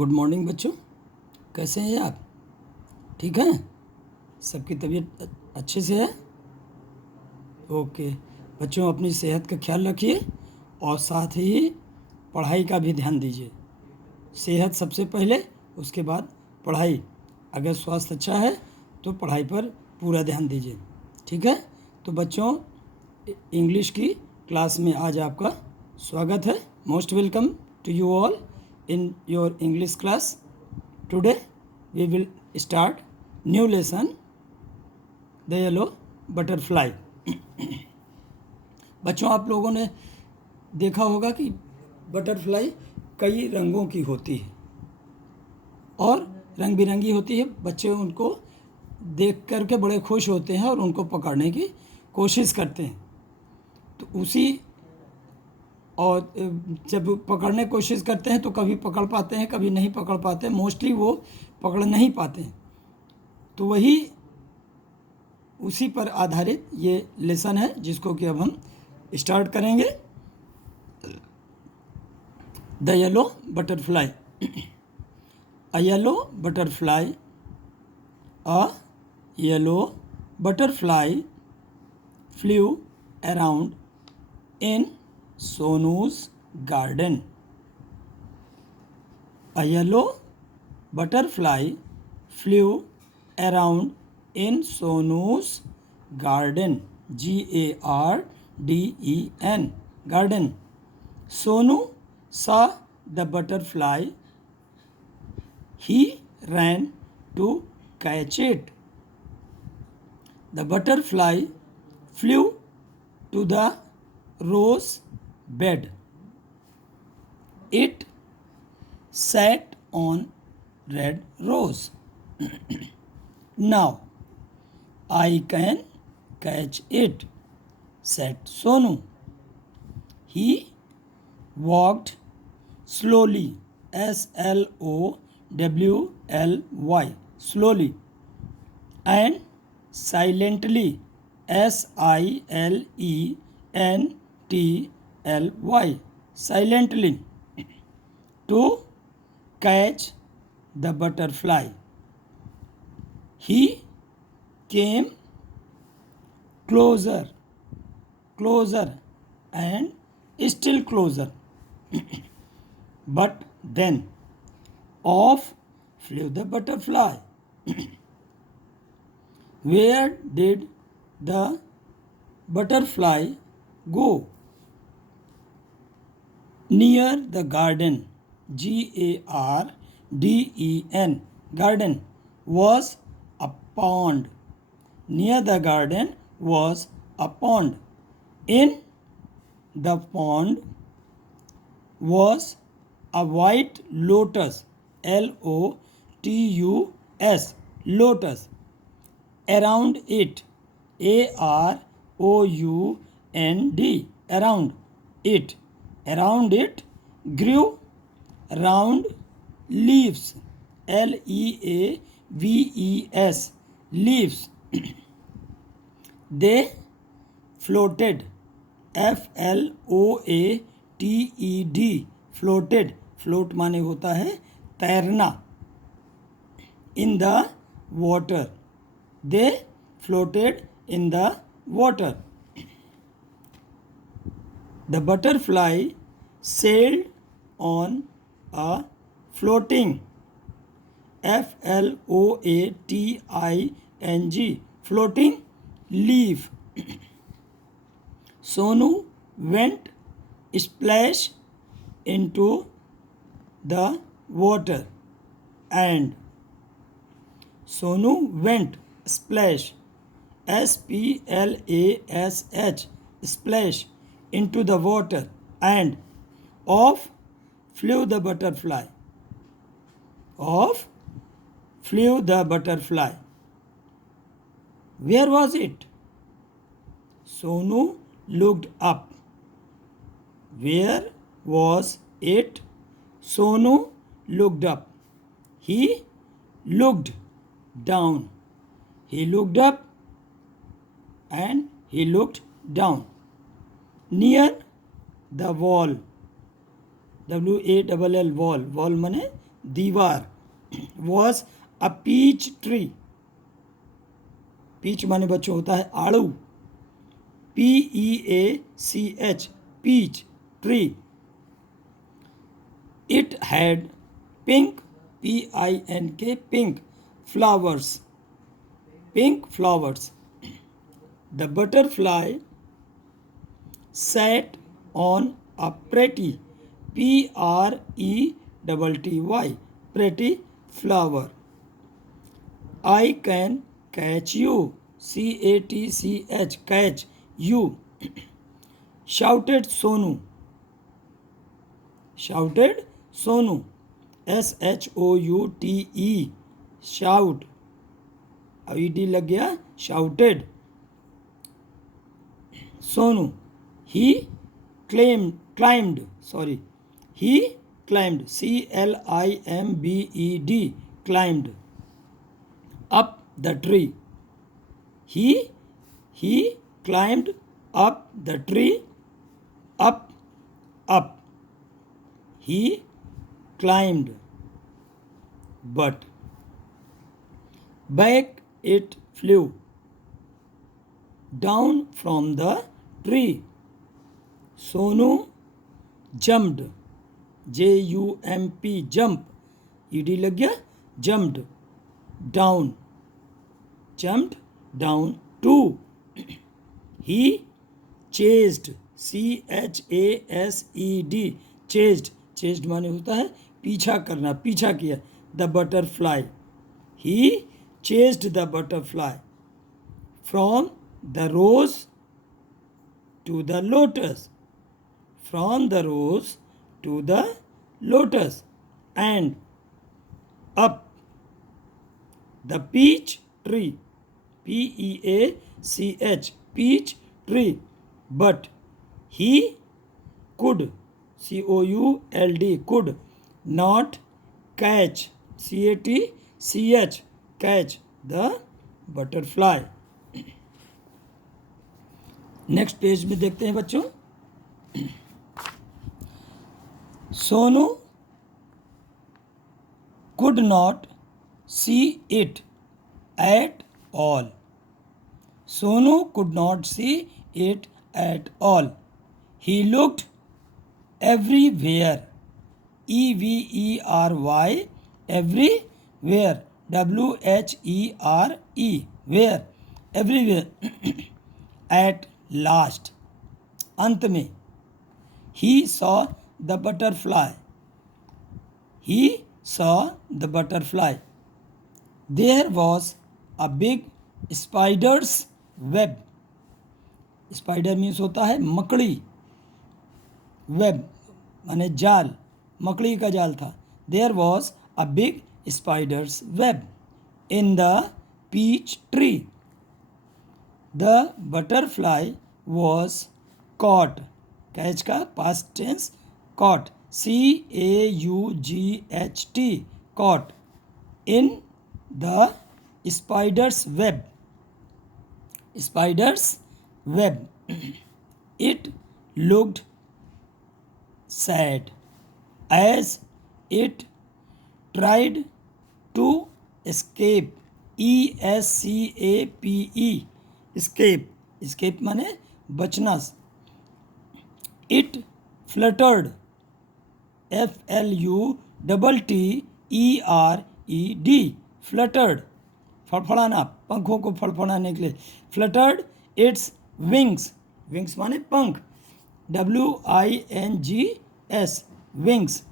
Good morning बच्चों, कैसे हैं आप? ठीक हैं? सबकी तबीयत अच्छे से है? ओके बच्चों, अपनी सेहत का ख्याल रखिए और साथ ही पढ़ाई का भी ध्यान दीजिए। सेहत सबसे पहले, उसके बाद पढ़ाई। अगर स्वास्थ्य अच्छा है तो पढ़ाई पर पूरा ध्यान दीजिए। ठीक है? तो बच्चों, इंग्लिश की क्लास में आज आपका स्वागत है। Most welcome to you all in your English class. Today we will start new lesson, the yellow butterfly. बच्चों, आप लोगों ने देखा होगा कि बटरफ्लाई कई रंगों की होती है और रंग बिरंगी होती है। बच्चे उनको देख करके बड़े खुश होते हैं और उनको पकड़ने की कोशिश करते हैं। तो उसी और जब पकड़ने की कोशिश करते हैं तो कभी पकड़ पाते हैं, कभी नहीं पकड़ पाते। मोस्टली वो पकड़ नहीं पाते हैं। तो वही उसी पर आधारित ये लेसन है जिसको कि अब हम स्टार्ट करेंगे। The yellow butterfly. A yellow butterfly, a yellow butterfly flu around in Sonu's garden. A yellow butterfly flew around in Sonu's garden. Garden. Garden. Sonu saw the butterfly. He ran to catch it. The butterfly flew to the rose bed. It sat on red rose. Now I can catch it, said Sonu. He walked slowly, slowly, slowly, and silently, silently, silently, to catch the butterfly. He came closer, and still closer. But then off flew the butterfly. Where did the butterfly go? Near the garden, Garden, garden was a pond. Near the garden was a pond. In the pond was a white lotus, Lotus, lotus. Around it, Around, around it grew round leaves, Leaves, leaves. They floated, Floated, floated, float माने होता है तैरना, in the water. They floated in the water. The butterfly sailed on a floating, floating leaf. Sonu went splash into the water, and Sonu went splash, Splash, splash into the water, and off flew the butterfly. Off flew the butterfly. Where was it? Sonu looked up. Where was it? Sonu looked up. He looked down. He looked up and he looked down. Near the wall, WALL, wall माने दीवार was a peach tree. Peach माने बच्चों होता है आड़ू, PEACH, peach tree. It had pink, PINK, pink flowers. Pink flowers. The butterfly sat on a pretty, PRETTY, pretty flower. I can catch you, CATCH, catch you, shouted Sonu. Shouted Sonu, SHOUTE, shout. ED लग गया, shouted Sonu. He climbed, he climbed, CLIMBED, climbed up the tree. He climbed up the tree, up. He climbed, but back it flew down from the tree. Sonu jumped, JUMP, jump, ED लग गया, jumped down too. He chased, CHASED, chased माने होता है पीछा करना, पीछा किया, the butterfly. He chased the butterfly from the rose to the lotus, from the rose to the lotus, and up the peach tree, PEACH, peach tree. But he could, COULD, could not catch, CATCH, catch the butterfly. Next page में देखते हैं बच्चों. Sonu could not see it at all. Sonu could not see it at all. He looked everywhere, EVERY, everywhere, WHERE, where, everywhere. At last, अंत में, he saw the butterfly. He saw the butterfly. There was a big spider's web. Spider means होता है मकड़ी, web माने जाल, मकड़ी का जाल था. There was a big spider's web in the peach tree. The butterfly was caught. Catch का past tense, caught, CAUGHT, caught in the spider's web. Spider's web. It looked sad as it tried to escape, ESCAPE, escape, escape माने बचना. It fluttered, FLUTTERED, fluttered, फड़फड़ाना, पंखों को फड़फड़ाने के लिए. Fluttered its wings, wings माने पंख, WINGS, wings.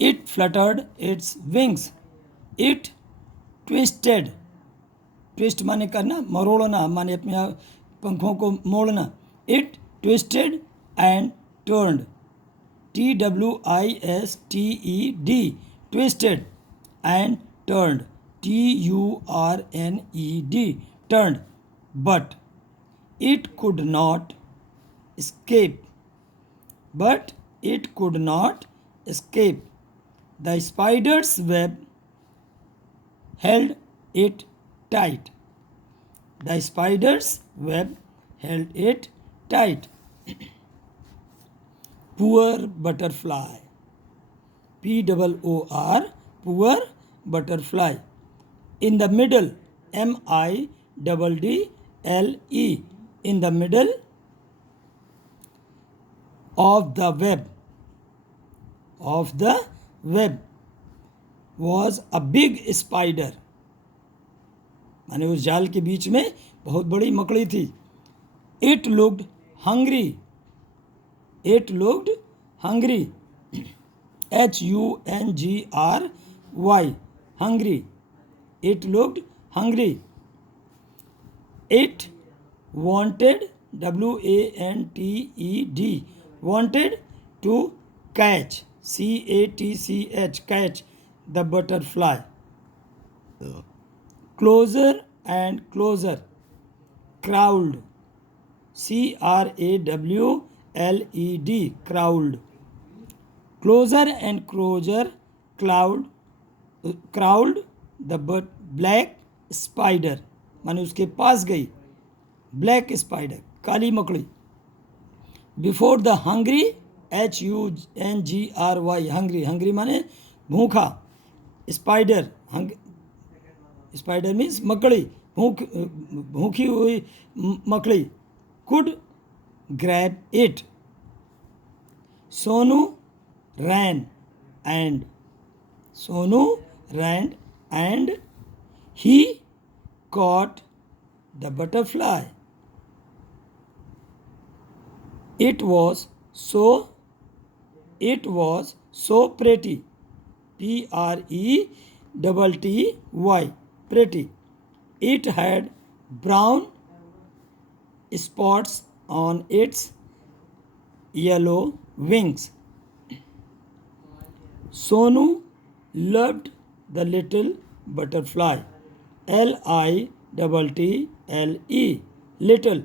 It fluttered its wings. It twisted, twist माने करना, मरोड़ना माने अपने पंखों को मोड़ना. It twisted and turned, TWISTED, twisted and turned, TURNED, turned. But it could not escape. But it could not escape. The spider's web held it tight. The spider's web held it tight. Poor butterfly. POOR, poor butterfly. In the middle, MIDDLE, in the middle of the web was a big spider. माने उस जाल के बीच में बहुत बड़ी मकड़ी थी. It looked hungry. HUNGRY, hungry. It looked hungry. It wanted, WANTED, wanted to catch, catch the butterfly. Closer and closer crawled, CRAWLED, crawled. Closer and closer crawled the black spider, माने उसके पास गई black spider, काली मकड़ी. Before the hungry, HUNGRY, hungry माने भूखा, spider, spider means मकड़ी, भूखी हुई मकड़ी, could grab it. Sonu ran and he caught the butterfly. It was so pretty, PRETTY, pretty. It had brown spots on its yellow wings. Sonu loved the little butterfly, LITTLE, little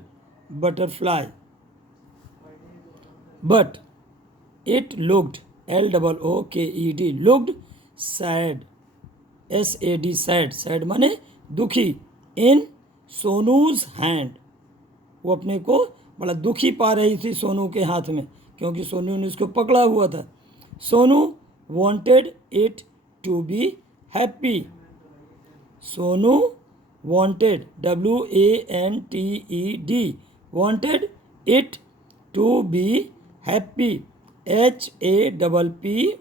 butterfly. But it looked, LOOKED, looked sad, SAD, sad माने दुखी, in सोनू's hand. वो अपने को बड़ा दुखी पा रही थी सोनू के हाथ में, क्योंकि सोनू ने उसको पकड़ा हुआ था. Sonu wanted it to be happy. Sonu wanted, WANTED, wanted it to be happy, HAPPY,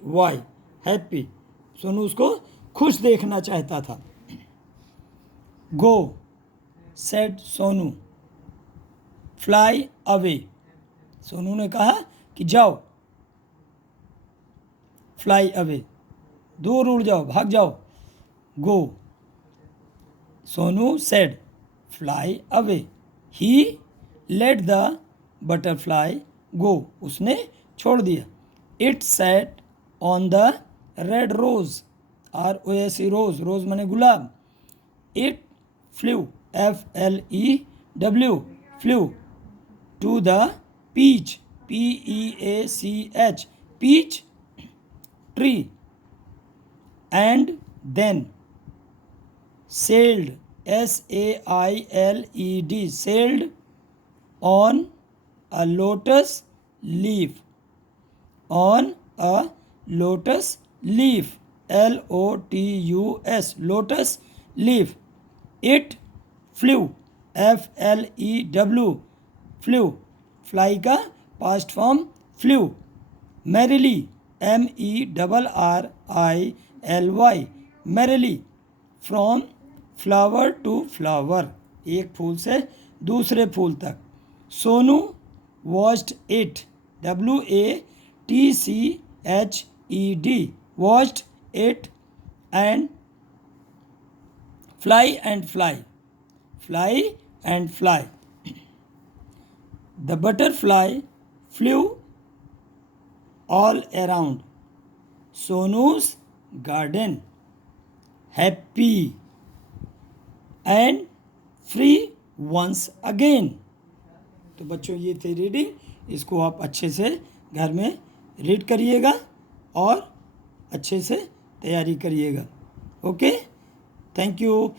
happy. Sonu उसको खुश देखना चाहता था. Go, said Sonu, fly away. Sonu ने कहा कि जाओ, fly away, दूर उड़ जाओ, भाग जाओ. Go, Sonu said, fly away. He let the butterfly go, उसने छोड़ दिया. It sat on the red rose, ROSE, rose माने गुलाब. It flew, FLEW, flew to the peach, PEACH, peach tree, and then sailed, SAILED, sailed on a lotus leaf, LOTUS, lotus leaf. It flew, FLEW, flew, fly का past form flew, merrily, MERRILY, merrily, from flower to flower, एक फूल से दूसरे फूल तक. Sonu watched it, WATCHED, watched it, and fly and fly. The butterfly flew all around Sonu's garden, happy and free once again. तो बच्चों ये थी reading, इसको आप अच्छे से घर में रीड करिएगा और अच्छे से तैयारी करिएगा. Okay, thank you.